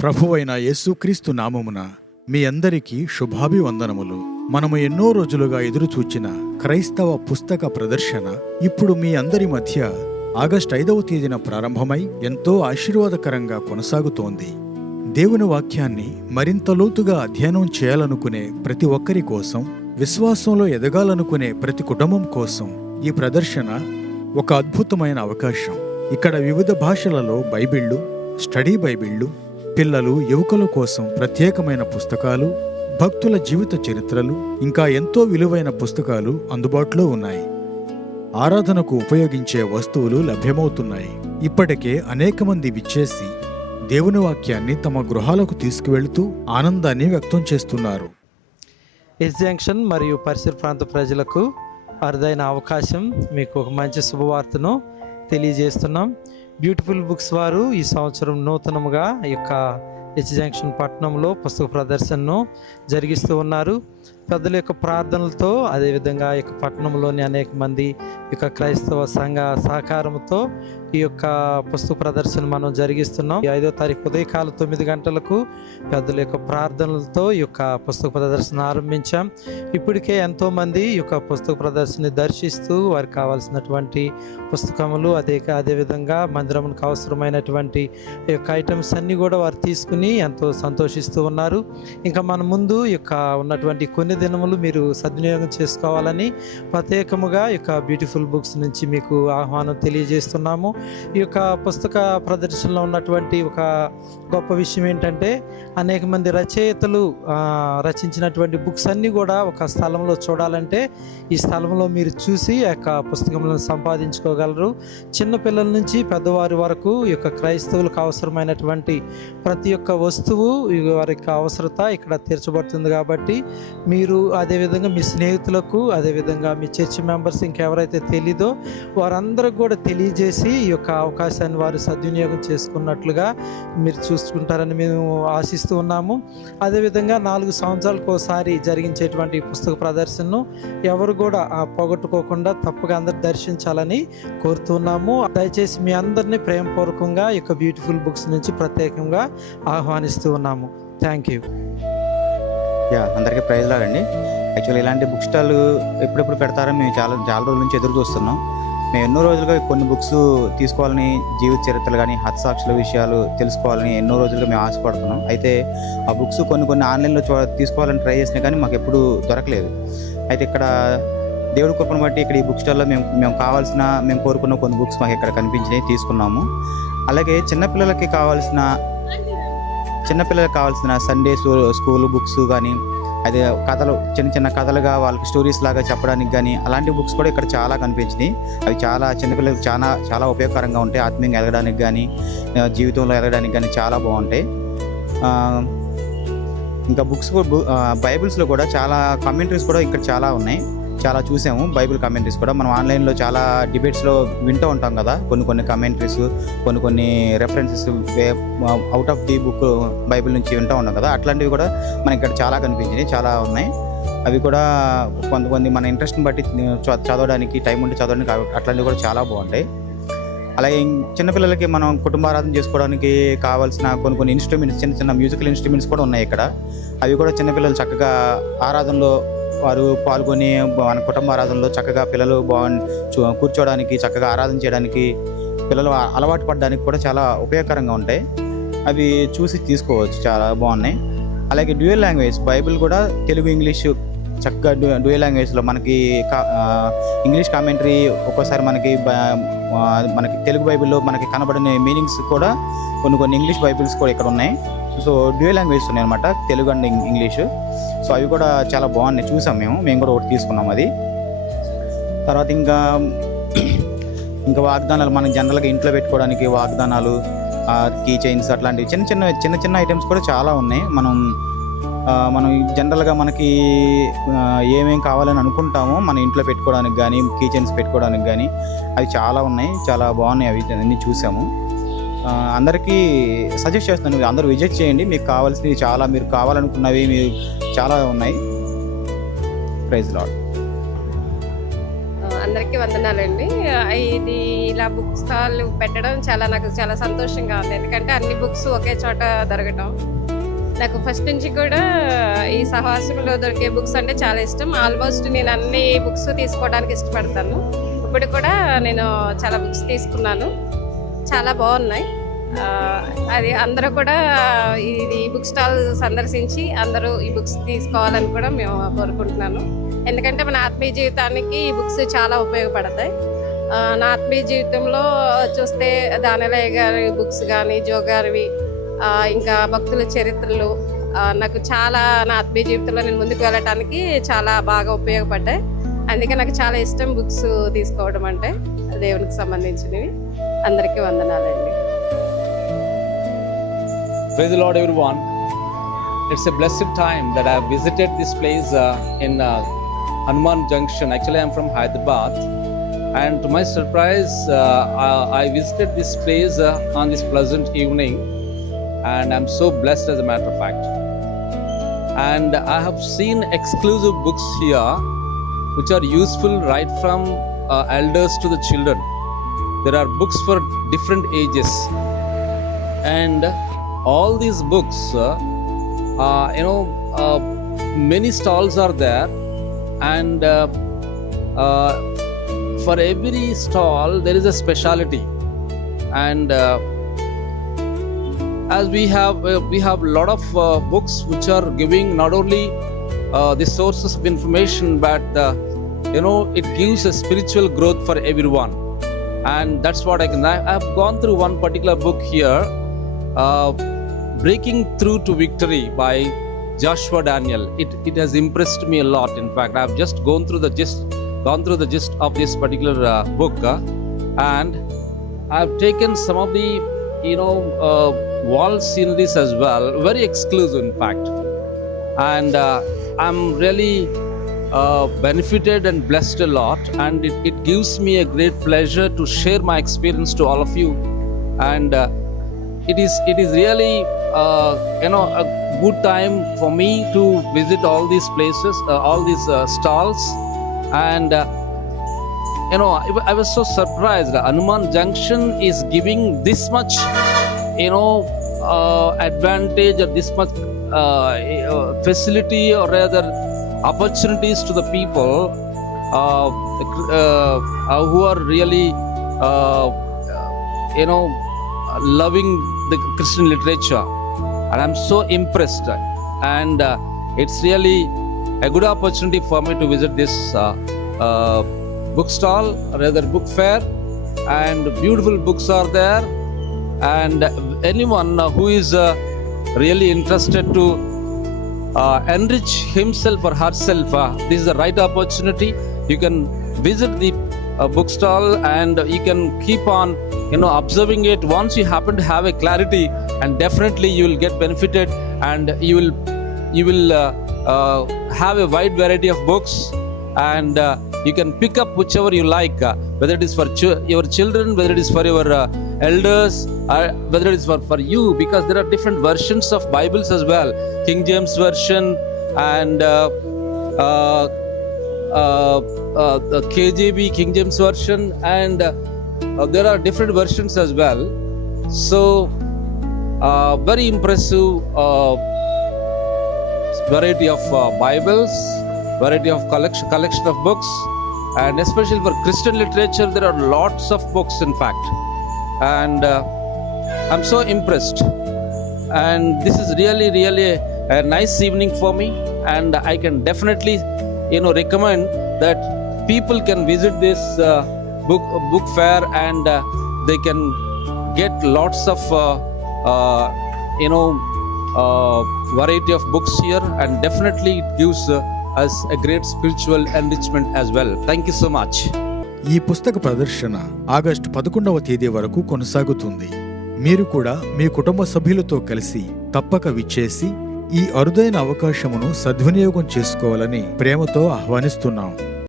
ప్రభువైన యేసుక్రీస్తు నామమున మీ అందరికీ శుభాభివందనములు. మనము ఎన్నో రోజులుగా ఎదురుచూచిన క్రైస్తవ పుస్తక ప్రదర్శన ఇప్పుడు మీ అందరి మధ్య ఆగస్టు 5వ తేదీన ప్రారంభమై ఎంతో ఆశీర్వాదకరంగా కొనసాగుతోంది. దేవుని వాక్యాన్ని మరింత లోతుగా అధ్యయనం చేయాలనుకునే ప్రతి ఒక్కరి కోసం, విశ్వాసంలో ఎదగాలనుకునే ప్రతి కుటుంబం కోసం ఈ ప్రదర్శన ఒక అద్భుతమైన అవకాశం. ఇక్కడ వివిధ భాషలలో బైబిళ్ళు, స్టడీ బైబిళ్ళు, పిల్లలు, యువకుల కోసం ప్రత్యేకమైన పుస్తకాలు, భక్తుల జీవిత చరిత్రలు, ఇంకా ఎంతో విలువైన పుస్తకాలు అందుబాటులో ఉన్నాయి. ఆరాధనకు ఉపయోగించే వస్తువులు లభ్యమవుతున్నాయి. ఇప్పటికే అనేక మంది విచ్చేసి దేవుని వాక్యాన్ని తమ గృహాలకు తీసుకువెళుతూ ఆనందాన్ని వ్యక్తం చేస్తున్నారు. ఎస్ జంక్షన్ మరియు పరిసర ప్రాంత ప్రజలకు అరుదైన అవకాశం, మీకు ఒక మంచి శుభవార్తను తెలియజేస్తున్నాం. బ్యూటిఫుల్ బుక్స్ వారు ఈ సంవత్సరం నూతనముగా ఈ యొక్క హెచ్ జంక్షన్ పట్టణంలో పుస్తక ప్రదర్శనను జరిగిస్తూ ఉన్నారు. పెద్దల యొక్క ప్రార్థనలతో, అదేవిధంగా ఈ యొక్క పట్టణంలోని అనేక మంది యొక్క క్రైస్తవ సంఘ సహకారంతో ఈ యొక్క పుస్తక ప్రదర్శన మనం జరిగిస్తున్నాం. 5వ తారీఖు ఉదయకాలం 9 గంటలకు పెద్దల యొక్క ప్రార్థనలతో ఈ యొక్క పుస్తక ప్రదర్శన ఆరంభించాం. ఇప్పటికే ఎంతోమంది ఈ యొక్క పుస్తక ప్రదర్శనని దర్శిస్తూ వారికి కావాల్సినటువంటి పుస్తకములు, అదేవిధంగా మందిరమునికి అవసరమైనటువంటి ఈ యొక్క ఐటమ్స్ అన్నీ కూడా వారు తీసుకుని ఎంతో సంతోషిస్తూ ఉన్నారు. ఇంకా మన ముందు ఈ యొక్క ఉన్నటువంటి కొన్ని దినములు మీరు సద్వినియోగం చేసుకోవాలని ప్రత్యేకముగా ఈ యొక్క బ్యూటిఫుల్ బుక్స్ నుంచి మీకు ఆహ్వానం తెలియజేస్తున్నాము. ఈ యొక్క పుస్తక ప్రదర్శనలో ఉన్నటువంటి ఒక గొప్ప విషయం ఏంటంటే, అనేక మంది రచయితలు రచించినటువంటి బుక్స్ అన్నీ కూడా ఒక స్థలంలో చూడాలంటే ఈ స్థలంలో మీరు చూసి ఆ యొక్క పుస్తకములను సంపాదించుకోగలరు. చిన్నపిల్లల నుంచి పెద్దవారి వరకు ఈ యొక్క క్రైస్తవులకు అవసరమైనటువంటి ప్రతి ఒక్క వస్తువు వారి యొక్క అవసరత ఇక్కడ తీర్చబడుతుంది. కాబట్టి మీరు అదేవిధంగా మీ స్నేహితులకు, అదేవిధంగా మీ చర్చ్ మెంబర్స్ ఇంకెవరైతే తెలీదో వారందరికి కూడా తెలియజేసి ఈ యొక్క అవకాశాన్ని వారు సద్వినియోగం చేసుకున్నట్లుగా మీరు చూసుకుంటారని మేము ఆశిస్తూ ఉన్నాము. అదేవిధంగా 4 సంవత్సరాలకు ఒకసారి జరిగించేటువంటి పుస్తక ప్రదర్శనను ఎవరు కూడా పోగొట్టుకోకుండా తప్పగా అందరు దర్శించాలని కోరుతున్నాము. దయచేసి మీ అందరినీ ప్రేమపూర్వకంగా ఈ యొక్క బ్యూటిఫుల్ బుక్స్ నుంచి ప్రత్యేకంగా ఆహ్వానిస్తూ ఉన్నాము. Thank you. అందరికీ ప్రైజ్ లాగండి. యాక్చువల్లీ ఇలాంటి బుక్ స్టాల్ ఎప్పుడెప్పుడు పెడతారని మేము చాలా రోజుల నుంచి ఎదురు చూస్తున్నాం. మేము ఎన్నో రోజులుగా కొన్ని బుక్స్ తీసుకోవాలని, జీవిత చరిత్రలు కానీ హతసాక్షుల విషయాలు తెలుసుకోవాలని ఎన్నో రోజులుగా మేము ఆశపడుతున్నాం. అయితే ఆ బుక్స్ కొన్ని ఆన్లైన్లో తీసుకోవాలని ట్రై చేసినా కానీ మాకు ఎప్పుడు దొరకలేదు. అయితే ఇక్కడ దేవుడి కృపను బట్టి ఇక్కడ ఈ బుక్ స్టాల్లో మేము కోరుకున్న కొన్ని బుక్స్ మాకు ఇక్కడ కనిపించినాయి, తీసుకున్నాము. అలాగే చిన్నపిల్లలకి కావాల్సిన సండే స్కూల్ బుక్స్ కానీ, అదే కథలు, చిన్న కథలుగా వాళ్ళకి స్టోరీస్ లాగా చెప్పడానికి కానీ అలాంటి బుక్స్ కూడా ఇక్కడ చాలా కనిపించినాయి. అవి చాలా చిన్నపిల్లలకు చాలా ఉపయోగకరంగా ఉంటాయి. ఆత్మీయంగా ఎదగడానికి కానీ, జీవితంలో ఎదగడానికి కానీ చాలా బాగుంటాయి. ఇంకా బైబిల్స్లో కూడా చాలా కామెంటరీస్ కూడా ఇక్కడ చాలా ఉన్నాయి. చాలా చూసాము బైబిల్ కామెంటరీస్ కూడా. మనం ఆన్లైన్లో చాలా డిబేట్స్లో వింటూ ఉంటాం కదా, కొన్ని కామెంటరీస్, కొన్ని references out of the book Bible నుంచి వింటూ ఉంటాం కదా, అట్లాంటివి కూడా మనకి ఇక్కడ చాలా కనిపించినాయి, చాలా ఉన్నాయి. అవి కూడా కొంతమంది మన ఇంట్రెస్ట్ని బట్టి చదవడానికి, టైం ఉంటే చదవడానికి అట్లాంటివి కూడా చాలా బాగుంటాయి. అలాగే చిన్నపిల్లలకి మనం కుటుంబారాధన చేసుకోవడానికి కావాల్సిన కొన్ని ఇన్స్ట్రుమెంట్స్, చిన్న మ్యూజికల్ ఇన్స్ట్రుమెంట్స్ కూడా ఉన్నాయి ఇక్కడ. అవి కూడా చిన్నపిల్లలు చక్కగా ఆరాధనలో వారు పాల్గొని మన కుటుంబ ఆరాధనలో చక్కగా పిల్లలు కూర్చోవడానికి, చక్కగా ఆరాధన చేయడానికి, పిల్లలు అలవాటు పడడానికి కూడా చాలా ఉపయోగకరంగా ఉంటాయి. అవి చూసి తీసుకోవచ్చు, చాలా బాగున్నాయి. అలాగే డ్యూయల్ లాంగ్వేజ్ బైబిల్ కూడా తెలుగు, ఇంగ్లీషు చక్కగా డ్యూయల్ లాంగ్వేజ్లో మనకి ఇంగ్లీష్ కామెంటరీ, ఒక్కోసారి మనకి తెలుగు బైబిల్లో మనకి కనబడిన మీనింగ్స్ కూడా కొన్ని ఇంగ్లీష్ బైబిల్స్ కూడా ఇక్కడ ఉన్నాయి. సో డ్యూయల్ లాంగ్వేజ్ ఉన్నాయి అనమాట, తెలుగు అండ్ ఇంగ్లీషు. సో అవి కూడా చాలా బాగున్నాయి, చూసాం మేము కూడా ఒకటి తీసుకున్నాం. అది తర్వాత ఇంకా వాగ్దానాలు, మనం జనరల్గా ఇంట్లో పెట్టుకోవడానికి వాగ్దానాలు, కీ చైన్స్, అట్లాంటివి చిన్న ఐటమ్స్ కూడా చాలా ఉన్నాయి. మనం జనరల్గా మనకి ఏమేమి కావాలని అనుకుంటామో మన ఇంట్లో పెట్టుకోవడానికి కానీ, కీ చైన్స్ పెట్టుకోవడానికి కానీ అవి చాలా ఉన్నాయి, చాలా బాగున్నాయి. అవి అన్నీ చూసాము. అందరికీ సజెస్ట్ చేస్తున్నాను, అందరూ విజిట్ చేయండి. మీకు కావాల్సినవి చాలా, మీరు కావాలనుకున్నవి చాలా ఉన్నాయి. Praise Lord. అందరికీ వందనాలండి. ఇది ఇలా బుక్ స్టాల్ పెట్టడం నాకు చాలా సంతోషంగా ఉంది. ఎందుకంటే అన్ని బుక్స్ ఒకే చోట దొరకటం నాకు ఫస్ట్ నుంచి కూడా ఈ సహవాసంలో దొరికే బుక్స్ అంటే చాలా ఇష్టం. ఆల్మోస్ట్ నేను అన్ని బుక్స్ తీసుకోవడానికి ఇష్టపడతాను. ఇప్పుడు కూడా నేను చాలా బుక్స్ తీసుకున్నాను, చాలా బాగున్నాయి. అది అందరూ కూడా ఇది బుక్ స్టాల్ సందర్శించి అందరూ ఈ బుక్స్ తీసుకోవాలని కూడా మేము కోరుకుంటున్నాను. ఎందుకంటే మన ఆత్మీయ జీవితానికి ఈ బుక్స్ చాలా ఉపయోగపడతాయి. నా ఆత్మీయ జీవితంలో చూస్తే దానిలయ్య గారి బుక్స్ కానీ, జో గారివి, ఇంకా భక్తుల చరిత్రలు నాకు చాలా నా ఆత్మీయ జీవితంలో నేను ముందుకు వెళ్ళటానికి చాలా బాగా ఉపయోగపడ్డాయి. అందుకే నాకు చాలా ఇష్టం బుక్స్ తీసుకోవడం అంటే, దేవునికి సంబంధించినవి. అందరికీ వందనాలండి. Praise the Lord, everyone. It's a blessed time that I have visited this place in Hanuman Junction. Actually, I'm from Hyderabad, and to my surprise, I visited this place on this pleasant evening, and I'm so blessed as a matter of fact. And I have seen exclusive books here, which are useful right from elders to the children. There are books for different ages, and all these books, many stalls are there, and for every stall there is a specialty. And as we have a lot of books which are giving not only the sources of information, but it gives a spiritual growth for everyone. And that's what I've gone through one particular book here, Breaking Through to Victory by Joshua Daniel. It has impressed me a lot. In fact, I've just gone through the gist of this particular book, and I've taken some of the wall sceneries as well, very exclusive in fact. And I'm really benefited and blessed a lot, and it gives me a great pleasure to share my experience to all of you. And it is really a good time for me to visit all these places, all these stalls. And I was so surprised. Hanuman Junction is giving this much advantage, or this much facility, or rather opportunities to the people who are really loving the Christian literature, and I'm so impressed. And it's really a good opportunity for me to visit this book stall, or rather book fair, and beautiful books are there. And anyone who is really interested to enrich himself or herself, this is the right opportunity. You can visit the bookstall, and you can keep on observing it. Once you happen to have a clarity, and definitely you will get benefited, and you will have a wide variety of books, and you can pick up whichever you like, whether it is for your children, whether it is for your elders, whether it is for you, because there are different versions of Bibles as well. King James version, and the KJV, King James version, and there are different versions as well. So very impressive variety of Bibles, variety of collection of books, and especially for Christian literature there are lots of books in fact. And I'm so impressed, and this is really a nice evening for me, and I can definitely recommend that people can visit this book fair, and they can get lots of variety of books here, and definitely it gives us a great spiritual enrichment as well. Thank you so much. ఈ పుస్తక ప్రదర్శన August 11వ తేదీ వరకు కొనసాగుతుంది. మీరు కూడా మీ కుటుంబ సభ్యులతో కలిసి తప్పక విచ్చేసి ఈ అరుదైన అవకాశమును సద్వినియోగం చేసుకోవాలని ప్రేమతో ఆహ్వానిస్తున్నాం.